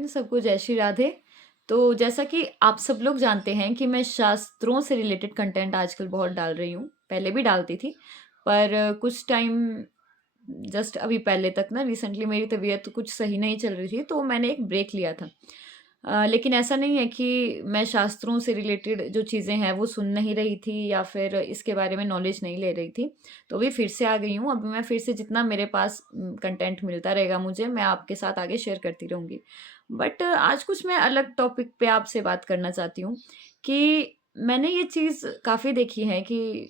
सबको जय श्री राधे। तो जैसा कि आप सब लोग जानते हैं कि मैं शास्त्रों से रिलेटेड कंटेंट आजकल बहुत डाल रही हूँ। पहले भी डालती थी, पर कुछ टाइम जस्ट अभी पहले तक ना रिसेंटली मेरी तबीयत कुछ सही नहीं चल रही थी, तो मैंने एक ब्रेक लिया था। लेकिन ऐसा नहीं है कि मैं शास्त्रों से रिलेटेड जो चीज़ें हैं वो सुन नहीं रही थी या फिर इसके बारे में नॉलेज नहीं ले रही थी। तो अभी फिर से आ गई हूँ। अभी मैं फिर से जितना मेरे पास कंटेंट मिलता रहेगा मुझे, मैं आपके साथ आगे शेयर करती रहूँगी। बट आज कुछ मैं अलग टॉपिक पे आपसे बात करना चाहती हूँ कि मैंने ये चीज़ काफ़ी देखी है कि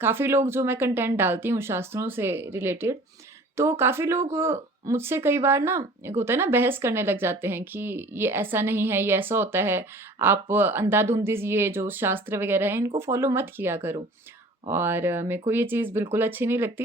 काफ़ी लोग जो मैं कंटेंट डालती हूँ शास्त्रों से रिलेटेड, तो काफ़ी लोग मुझसे कई बार ना, एक होता है ना, बहस करने लग जाते हैं कि ये ऐसा नहीं है, ये ऐसा होता है, आप अंधाधुंधी ये जो शास्त्र वगैरह हैं इनको फॉलो मत किया करो। और मेरे को ये चीज़ बिल्कुल अच्छी नहीं लगती,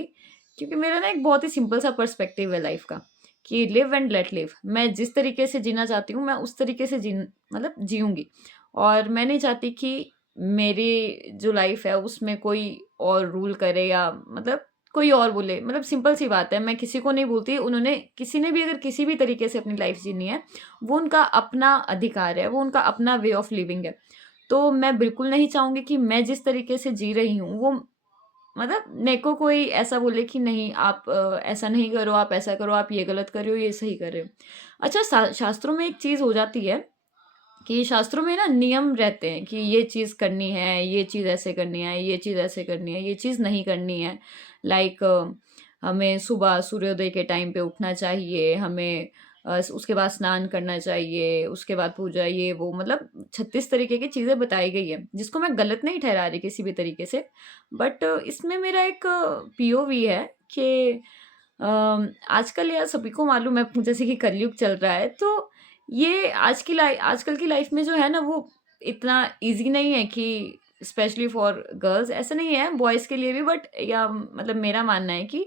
क्योंकि मेरा ना एक बहुत ही सिंपल सा पर्सपेक्टिव है लाइफ का कि लिव एंड लेट लिव। मैं जिस तरीके से जीना चाहती हूँ मैं उस तरीके से मतलब जीऊँगी। और मैं नहीं चाहती कि मेरी जो लाइफ है उसमें कोई और रूल करे या मतलब कोई और बोले। मतलब सिंपल सी बात है, मैं किसी को नहीं बोलती, उन्होंने किसी ने भी अगर किसी भी तरीके से अपनी लाइफ जीनी है, वो उनका अपना अधिकार है, वो उनका अपना वे ऑफ लिविंग है। तो मैं बिल्कुल नहीं चाहूँगी कि मैं जिस तरीके से जी रही हूँ वो, मतलब मेरे को कोई ऐसा बोले कि नहीं आप ऐसा नहीं करो, आप ऐसा करो, आप ये गलत कर रहे हो, ये सही कर रहे हो। अच्छा, शास्त्रों में एक चीज़ हो जाती है कि शास्त्रों में ना नियम रहते हैं कि ये चीज़ करनी है, ये चीज़ ऐसे करनी है, ये चीज़ ऐसे करनी है, ये चीज़ नहीं करनी है। लाइक हमें सुबह सूर्योदय के टाइम पे उठना चाहिए, हमें उसके बाद स्नान करना चाहिए, उसके बाद पूजा, ये वो, मतलब 36 तरीके की चीज़ें बताई गई है, जिसको मैं गलत नहीं ठहरा रही किसी भी तरीके से। बट इसमें मेरा एक पीओवी है कि आजकल यार सभी को मालूम है जैसे कि कलयुग चल रहा है, तो ये आजकल की लाइफ में जो है ना वो इतना ईज़ी नहीं है कि स्पेशली फॉर गर्ल्स, ऐसा नहीं है बॉयज़ के लिए भी, बट या मतलब मेरा मानना है कि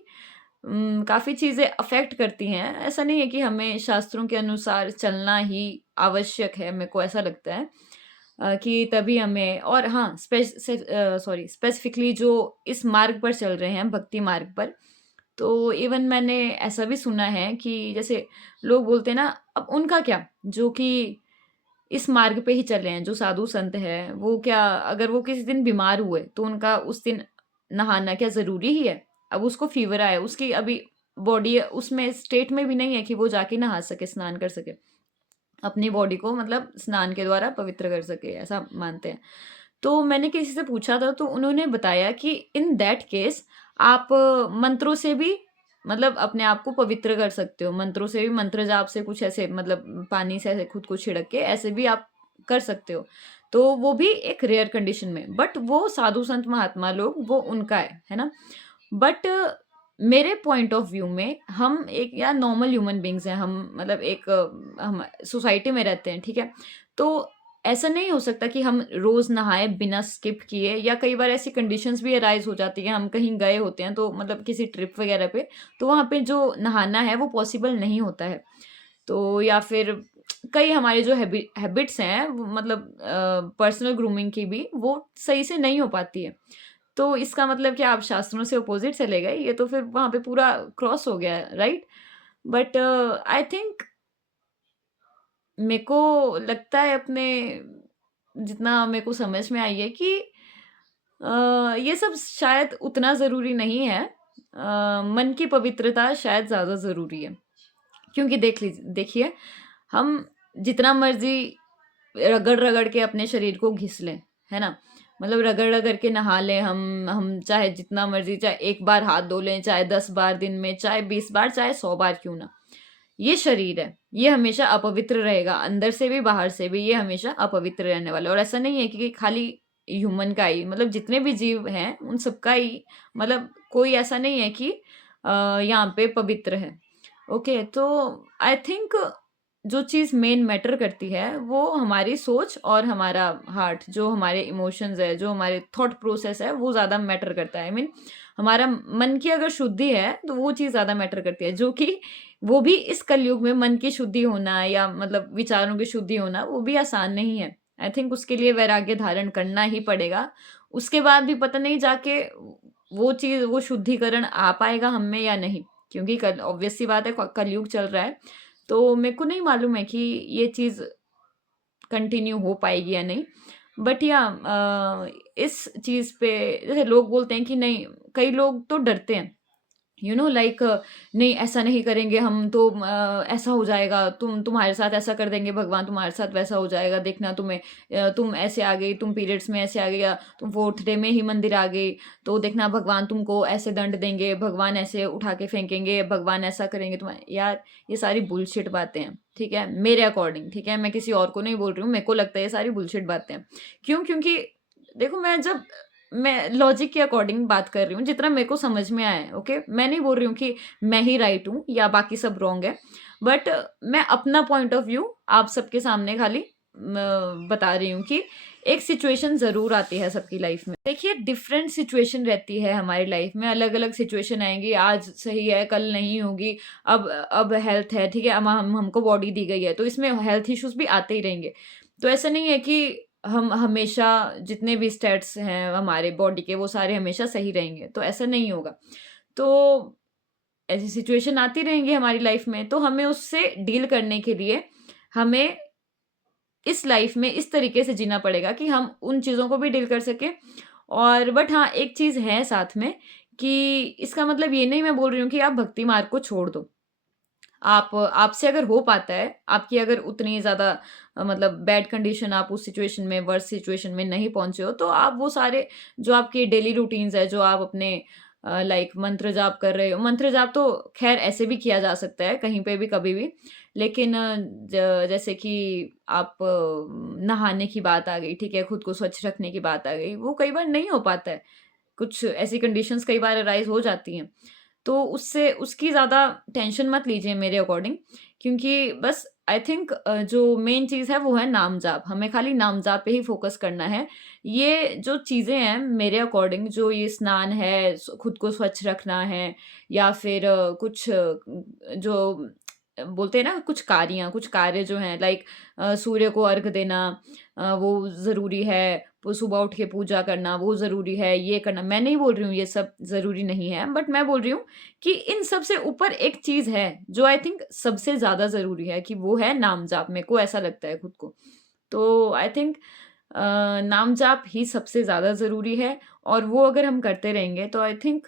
काफ़ी चीज़ें अफ़ेक्ट करती हैं। ऐसा नहीं है कि हमें शास्त्रों के अनुसार चलना ही आवश्यक है, मेरे को ऐसा लगता है कि तभी हमें, और हाँ, स्पेसिफ़िकली जो इस मार्ग पर चल रहे हैं, भक्ति मार्ग पर, तो इवन मैंने ऐसा भी सुना है कि जैसे लोग बोलते हैं ना, अब उनका क्या, जो कि इस मार्ग पे ही चले हैं, जो साधु संत हैं, वो क्या, अगर वो किसी दिन बीमार हुए तो उनका उस दिन नहाना क्या ज़रूरी ही है? अब उसको फ़ीवर आया, उसकी अभी बॉडी उसमें स्टेट में भी नहीं है कि वो जाके नहा सके, स्नान कर सके। अपनी बॉडी को मतलब स्नान के द्वारा पवित्र कर सके, ऐसा मानते हैं। तो मैंने किसी से पूछा था, तो उन्होंने बताया कि इन दैट केस आप मंत्रों से भी मतलब अपने आप को पवित्र कर सकते हो। मंत्रों से भी, मंत्र जाप से, कुछ ऐसे मतलब पानी से ऐसे खुद को छिड़क के ऐसे भी आप कर सकते हो। तो वो भी एक रेयर कंडीशन में, बट वो साधु संत महात्मा लोग, वो उनका है ना? बट मेरे पॉइंट ऑफ व्यू में हम एक या नॉर्मल ह्यूमन बीइंग्स हैं, हम मतलब एक हम सोसाइटी में रहते हैं, ठीक है? तो ऐसा नहीं हो सकता कि हम रोज़ नहाएँ बिना स्किप किए, या कई बार ऐसी कंडीशंस भी अराइज़ हो जाती हैं, हम कहीं गए होते हैं तो मतलब किसी ट्रिप वगैरह पे, तो वहाँ पे जो नहाना है वो पॉसिबल नहीं होता है। तो या फिर कई हमारी जो हैबिट्स हैं वो मतलब पर्सनल ग्रूमिंग की भी, वो सही से नहीं हो पाती है। तो इसका मतलब क्या आप शास्त्रों से अपोज़िट चले गए? ये तो फिर वहाँ पे पूरा क्रॉस हो गया, राइट? बट आई थिंक मेरे को लगता है, अपने जितना मेरे को समझ में आई है कि ये सब शायद उतना ज़रूरी नहीं है। मन की पवित्रता शायद ज़्यादा ज़रूरी है। क्योंकि देखिए, हम जितना मर्ज़ी रगड़-रगड़ के अपने शरीर को घिस लें, है ना? मतलब रगड़-रगड़ के नहा लें हम चाहे जितना मर्ज़ी, चाहे 1 बार हाथ धो लें, चाहे 10 बार दिन में, चाहे 20 बार, चाहे 100 बार क्यों ना। ये शरीर है, ये हमेशा अपवित्र रहेगा, अंदर से भी बाहर से भी ये हमेशा अपवित्र रहने वाला है। और ऐसा नहीं है कि खाली ह्यूमन का ही, मतलब जितने भी जीव हैं उन सबका ही, मतलब कोई ऐसा नहीं है कि यहाँ पे पवित्र है। ओके, तो आई थिंक जो चीज़ मेन मैटर करती है वो हमारी सोच और हमारा हार्ट, जो हमारे इमोशंस है, जो हमारे थॉट प्रोसेस है, वो ज़्यादा मैटर करता है। आई मीन हमारा मन की अगर शुद्धि है तो वो चीज़ ज़्यादा मैटर करती है, जो कि वो भी इस कलयुग में मन की शुद्धि होना या मतलब विचारों की शुद्धि होना वो भी आसान नहीं है। आई थिंक उसके लिए वैराग्य धारण करना ही पड़ेगा। उसके बाद भी पता नहीं जाके वो चीज़, वो शुद्धिकरण आ पाएगा हम में या नहीं। क्योंकि कल ऑब्वियस सी बात है, कलयुग चल रहा है। तो मेरे को नहीं मालूम है कि ये चीज़ कंटिन्यू हो पाएगी या नहीं। बट या इस चीज़ पे जैसे लोग बोलते हैं कि नहीं, कई लोग तो डरते हैं, लाइक नहीं ऐसा नहीं करेंगे हम तो ऐसा हो जाएगा, तुम्हारे साथ ऐसा कर देंगे भगवान, तुम्हारे साथ वैसा हो जाएगा, देखना तुम्हें, तुम ऐसे आ गई, तुम पीरियड्स में ऐसे आ गई, या तुम 4th डे में ही मंदिर आ गई, तो देखना भगवान तुमको ऐसे दंड देंगे, भगवान ऐसे उठा के फेंकेंगे, भगवान ऐसा करेंगे तुम्हारे। यार ये सारी बुलशिट बातें हैं, ठीक है, मेरे अकॉर्डिंग, ठीक है, मैं किसी और को नहीं बोल रही हूँ, मेरे को लगता है ये सारी बुलशिट बातें हैं। क्यों? क्योंकि देखो, मैं लॉजिक के अकॉर्डिंग बात कर रही हूँ, जितना मेरे को समझ में आया है, ओके। मैं नहीं बोल रही हूँ कि मैं ही राइट हूँ या बाकी सब रॉन्ग है, बट मैं अपना पॉइंट ऑफ व्यू आप सबके सामने खाली बता रही हूँ कि एक सिचुएशन जरूर आती है सबकी लाइफ में। देखिए, डिफरेंट सिचुएशन रहती है हमारी लाइफ में, अलग अलग सिचुएशन आएंगी, आज सही है कल नहीं होगी। अब हेल्थ है, ठीक है, हमको बॉडी दी गई है, तो इसमें हेल्थ इश्यूज भी आते ही रहेंगे। तो ऐसा नहीं है कि हम हमेशा जितने भी स्टेट्स हैं हमारे बॉडी के वो सारे हमेशा सही रहेंगे, तो ऐसा नहीं होगा। तो ऐसी सिचुएशन आती रहेंगी हमारी लाइफ में, तो हमें उससे डील करने के लिए हमें इस लाइफ में इस तरीके से जीना पड़ेगा कि हम उन चीज़ों को भी डील कर सकें। और बट हाँ, एक चीज़ है साथ में कि इसका मतलब ये नहीं मैं बोल रही हूँ कि आप भक्ति मार्ग को छोड़ दो। आपसे अगर हो पाता है, आपकी अगर उतनी ज़्यादा मतलब बैड कंडीशन, आप उस सिचुएशन में, वर्स्ट सिचुएशन में नहीं पहुँचे हो, तो आप वो सारे जो आपके डेली रूटीन्स है, जो आप अपने लाइक मंत्र जाप कर रहे हो, मंत्र जाप तो ख़ैर ऐसे भी किया जा सकता है, कहीं पे भी, कभी भी। लेकिन जैसे कि आप नहाने की बात आ गई, ठीक है, खुद को स्वच्छ रखने की बात आ गई, वो कई बार नहीं हो पाता है। कुछ ऐसी कंडीशंस कई बार अराइज़ हो जाती हैं। तो उससे उसकी ज़्यादा टेंशन मत लीजिए मेरे अकॉर्डिंग, क्योंकि बस आई थिंक जो मेन चीज़ है वो है नाम जाप। हमें खाली नाम जाप पे ही फ़ोकस करना है। ये जो चीज़ें हैं मेरे अकॉर्डिंग, जो ये स्नान है, खुद को स्वच्छ रखना है, या फिर कुछ जो बोलते हैं ना, कुछ कार्य जो हैं, लाइक सूर्य को अर्घ देना, वो ज़रूरी है, वो सुबह उठ के पूजा करना वो ज़रूरी है, ये करना। मैं नहीं बोल रही हूँ ये सब ज़रूरी नहीं है, बट मैं बोल रही हूँ कि इन सब से ऊपर एक चीज़ है जो आई थिंक सबसे ज़्यादा ज़रूरी है, कि वो है नाम जाप। मेरे को ऐसा लगता है खुद को। तो आई थिंक नाम जाप ही सबसे ज़्यादा ज़रूरी है, और वो अगर हम करते रहेंगे तो आई थिंक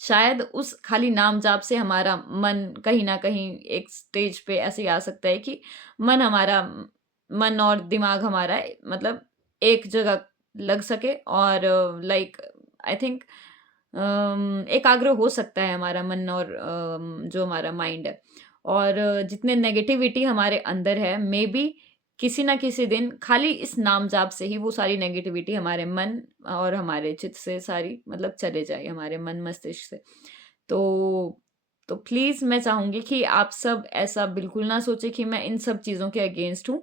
शायद उस खाली नाम जाप से हमारा मन कहीं न कहीं एक स्टेज पे ऐसे ही आ सकता है कि मन और दिमाग हमारा मतलब एक जगह लग सके, और लाइक आई थिंक एकाग्र हो सकता है हमारा मन, और जो हमारा माइंड है। और जितने नेगेटिविटी हमारे अंदर है, मे बी किसी ना किसी दिन खाली इस नाम जाप से ही वो सारी नेगेटिविटी हमारे मन और हमारे चित्त से सारी मतलब चले जाए, हमारे मन मस्तिष्क से। तो तो प्लीज़ मैं चाहूँगी कि आप सब ऐसा बिल्कुल ना सोचें कि मैं इन सब चीज़ों के अगेंस्ट हूँ।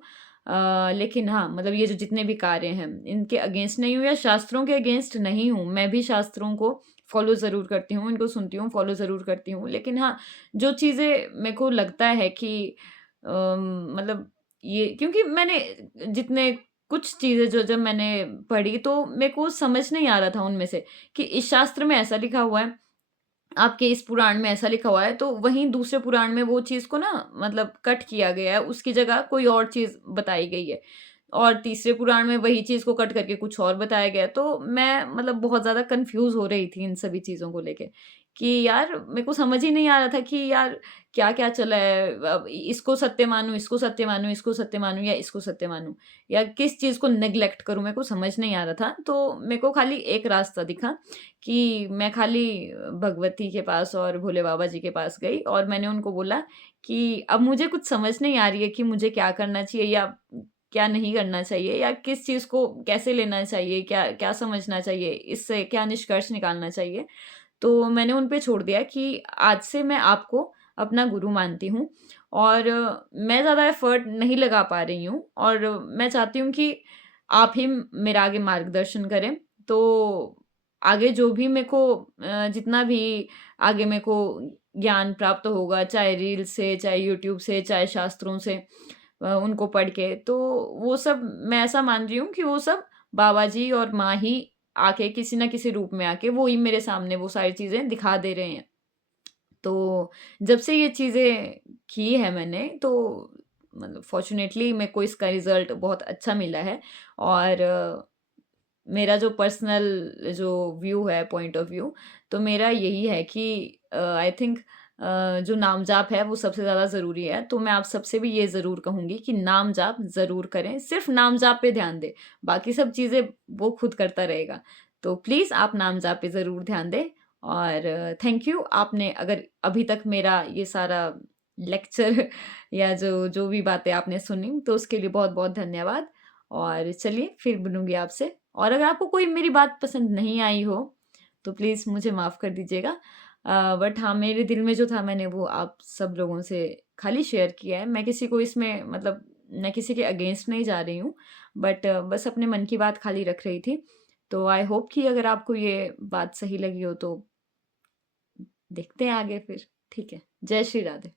लेकिन हाँ, मतलब ये जो जितने भी कार्य हैं, इनके अगेंस्ट नहीं हूँ, या शास्त्रों के अगेंस्ट नहीं हूँ। मैं भी शास्त्रों को फ़ॉलो ज़रूर करती हूँ, इनको सुनती हूँ, फ़ॉलो ज़रूर करती हूँ। लेकिन हाँ, जो चीज़ें मेरे को लगता है कि मतलब ये, क्योंकि मैंने जितने कुछ चीज़ें जो जब मैंने पढ़ी, तो मेरे को समझ नहीं आ रहा था उनमें से कि इस शास्त्र में ऐसा लिखा हुआ है, आपके इस पुराण में ऐसा लिखा हुआ है, तो वहीं दूसरे पुराण में वो चीज़ को ना मतलब कट किया गया है, उसकी जगह कोई और चीज़ बताई गई है। और तीसरे पुराण में वही चीज़ को कट करके कुछ और बताया गया है। तो मैं मतलब बहुत ज़्यादा कन्फ्यूज़ हो रही थी इन सभी चीज़ों को लेके, कि यार मेरे को समझ ही नहीं आ रहा था कि यार क्या-क्या चला है? अब इसको सत्य मानूँ, इसको सत्य मानूँ, इसको सत्य मानूँ, या इसको सत्य मानूँ, या किस चीज़ को नेग्लेक्ट करूँ, मेरे को समझ नहीं आ रहा था। तो मेरे को खाली एक रास्ता दिखा कि मैं खाली भगवती के पास और भोले बाबा जी के पास गई, और मैंने उनको बोला कि अब मुझे कुछ समझ नहीं आ रही है कि मुझे क्या करना चाहिए या क्या नहीं करना चाहिए, या किस चीज़ को कैसे लेना चाहिए, क्या क्या समझना चाहिए, इससे क्या निष्कर्ष निकालना चाहिए। तो मैंने उन पे छोड़ दिया कि आज से मैं आपको अपना गुरु मानती हूँ, और मैं ज़्यादा एफ़र्ट नहीं लगा पा रही हूँ, और मैं चाहती हूँ कि आप ही मेरा आगे मार्गदर्शन करें। तो आगे जो भी मेरे को जितना भी आगे मेरे को ज्ञान प्राप्त होगा, चाहे रील से, चाहे यूट्यूब से, चाहे शास्त्रों से, उनको पढ़ के, तो वो सब मैं ऐसा मान रही हूँ कि वो सब बाबा जी और माँ ही आके किसी न किसी रूप में आके वो ही मेरे सामने वो सारी चीज़ें दिखा दे रहे हैं। तो जब से ये चीज़ें की है मैंने, तो मतलब फ़ॉर्च्युनेटली मेरे को इसका रिज़ल्ट बहुत अच्छा मिला है। और मेरा जो पर्सनल जो व्यू है, पॉइंट ऑफ व्यू, तो मेरा यही है कि आई थिंक जो नाम-जाप है वो सबसे ज़्यादा ज़रूरी है। तो मैं आप सबसे भी ये ज़रूर कहूँगी कि नाम-जाप ज़रूर करें, सिर्फ़ नाम-जाप पे ध्यान दें, बाकी सब चीज़ें वो खुद करता रहेगा। तो प्लीज़ आप नाम-जाप पे ज़रूर ध्यान दें। और थैंक यू, आपने अगर अभी तक मेरा ये सारा लेक्चर या जो जो भी बातें आपने सुनी, तो उसके लिए बहुत-बहुत धन्यवाद। और चलिए फिर मिलूँगी आपसे। और अगर आपको कोई मेरी बात पसंद नहीं आई हो, तो प्लीज़ मुझे माफ़ कर दीजिएगा। बट हाँ, मेरे दिल में जो था मैंने वो आप सब लोगों से खाली शेयर किया है। मैं किसी को इसमें मतलब मैं किसी के अगेंस्ट नहीं जा रही हूँ, बट बस अपने मन की बात खाली रख रही थी। तो आई होप कि अगर आपको ये बात सही लगी हो तो देखते हैं आगे फिर। ठीक है। जय श्री राधे।